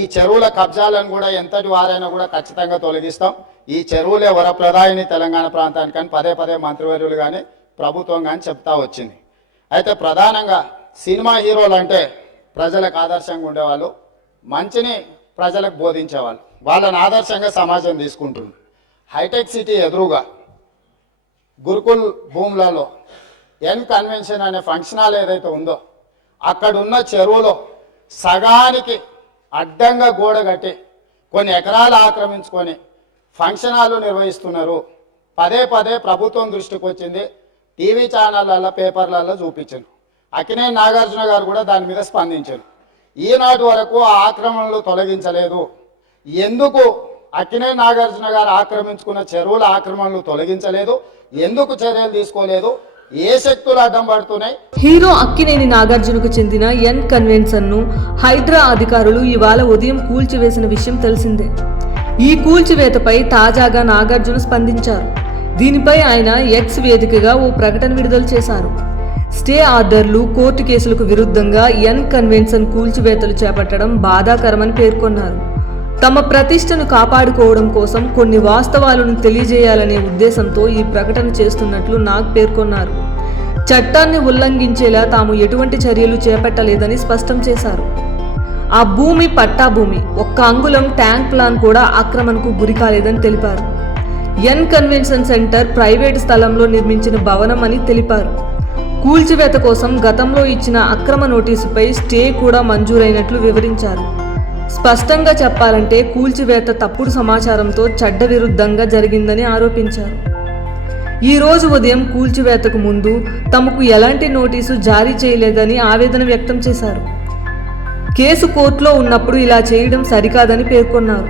ఈ చెరువుల కబ్జాలను కూడా ఎంతటి వారైనా కూడా ఖచ్చితంగా తొలగిస్తాం. ఈ చెరువులే వరప్రదాయిని తెలంగాణ ప్రాంతానికి అని పదే పదే మంత్రివర్యులు కానీ ప్రభుత్వం కానీ చెప్తా వచ్చింది. అయితే ప్రధానంగా సినిమా హీరోలు అంటే ప్రజలకు ఆదర్శంగా ఉండేవాళ్ళు, మంచిని ప్రజలకు బోధించేవాళ్ళు, వాళ్ళని ఆదర్శంగా సమాజం తీసుకుంటుంది. హైటెక్ సిటీ ఎదురుగా గురుకుల్ భూములలో ఎన్ కన్వెన్షన్ అనే ఫంక్షన్ హాల్ ఏదైతే ఉందో అక్కడున్న చెరువులో సగానికి అడ్డంగా గోడ కట్టి కొన్ని ఎకరాలు ఆక్రమించుకొని ఫంక్షన్ హాల్ నిర్వహిస్తున్నారు. పదే పదే ప్రభుత్వం దృష్టికి వచ్చింది, టీవీ ఛానళ్ళల్లో పేపర్లలో చూపించారు. అక్కినేని నాగార్జున గారు కూడా దాని మీద స్పందించారు. ఈనాటి వరకు ఆ ఆక్రమణలు తొలగించలేదు. ఎందుకు అక్కినేని నాగార్జున గారు ఆక్రమించుకున్న చెరువుల ఆక్రమణలు తొలగించలేదు? ఎందుకు చర్యలు తీసుకోలేదు? ఏ శక్తులు అడ్డం పడుతున్నాయి? హీరో అక్కినేని నాగార్జునకు చెందిన ఎన్ కన్వెన్షన్ ను హైడ్రా అధికారులు ఇవాళ ఉదయం కూల్చివేసిన విషయం తెలిసిందే. ఈ కూల్చివేతపై తాజాగా నాగార్జున స్పందించారు. దీనిపై ఆయన ఎక్స్ వేదికగా ఓ ప్రకటన విడుదల చేశారు. స్టే ఆర్డర్లు, కోర్టు కేసులకు విరుద్ధంగా ఎన్ కన్వెన్షన్ కూల్చివేతలు చేపట్టడం బాధాకరమని పేర్కొన్నారు. తమ ప్రతిష్టను కాపాడుకోవడం కోసం కొన్ని వాస్తవాలను తెలియజేయాలనే ఉద్దేశంతో ఈ ప్రకటన చేస్తున్నట్లు నాగ్ పేర్కొన్నారు. చట్టాన్ని ఉల్లంఘించేలా తాము ఎటువంటి చర్యలు చేపట్టలేదని స్పష్టం చేశారు. ఆ భూమి పట్టా భూమి, ఒక్క అంగుళం ట్యాంక్ ప్లాన్ కూడా ఆక్రమణకు గురి కాలేదని తెలిపారు. ఎన్ కన్వెన్షన్ సెంటర్ ప్రైవేటు స్థలంలో నిర్మించిన భవనం అని తెలిపారు. కూల్చివేత కోసం గతంలో ఇచ్చిన అక్రమ నోటీసుపై స్టే కూడా మంజూరైనట్లు వివరించారు. స్పష్టంగా చెప్పాలంటే కూల్చివేత తప్పుడు సమాచారంతో చట్టవిరుద్ధంగా జరిగిందని ఆరోపించారు. ఈ రోజు ఉదయం కూల్చివేతకు ముందు తమకు ఎలాంటి నోటీసు జారీ చేయలేదని ఆవేదన వ్యక్తం చేశారు. కేసు కోర్టులో ఉన్నప్పుడు ఇలా చేయడం సరికాదని పేర్కొన్నారు.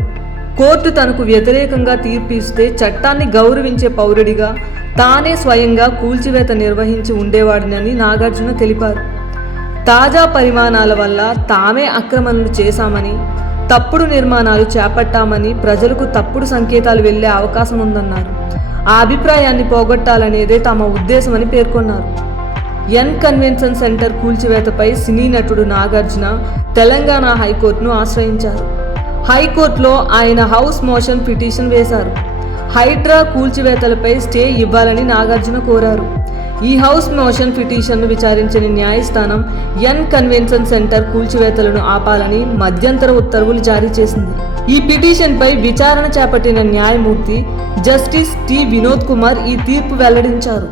కోర్టు తనకు వ్యతిరేకంగా తీర్పు ఇస్తే చట్టాన్ని గౌరవించే పౌరుడిగా తానే స్వయంగా కూల్చివేత నిర్వహించి ఉండేవాడినని నాగార్జున తెలిపారు. తాజా పరిమాణాల వల్ల తామే ఆక్రమణలు చేశామని, తప్పుడు నిర్మాణాలు చేపట్టామని ప్రజలకు తప్పుడు సంకేతాలు వెళ్లే అవకాశం ఉందన్నారు. ఆ అభిప్రాయాన్ని పోగొట్టాలనేదే తమ ఉద్దేశమని పేర్కొన్నారు. ఎన్ కన్వెన్షన్ సెంటర్ కూల్చివేతపై సినీ నటుడు నాగార్జున తెలంగాణ హైకోర్టును ఆశ్రయించారు. హైకోర్టులో ఆయన హౌస్ మోషన్ పిటిషన్ వేశారు. హైడ్రా కూల్చివేతలపై స్టే ఇవ్వాలని నాగార్జున కోరారు. ఈ హౌస్ మోషన్ పిటిషన్ను విచారించిన న్యాయస్థానం ఎన్ కన్వెన్షన్ సెంటర్ కూల్చివేతలను ఆపాలని మధ్యంతర ఉత్తర్వులు జారీ చేసింది. ఈ పిటిషన్పై విచారణ చేపట్టిన న్యాయమూర్తి జస్టిస్ టి వినోద్ కుమార్ ఈ తీర్పు వెల్లడించారు.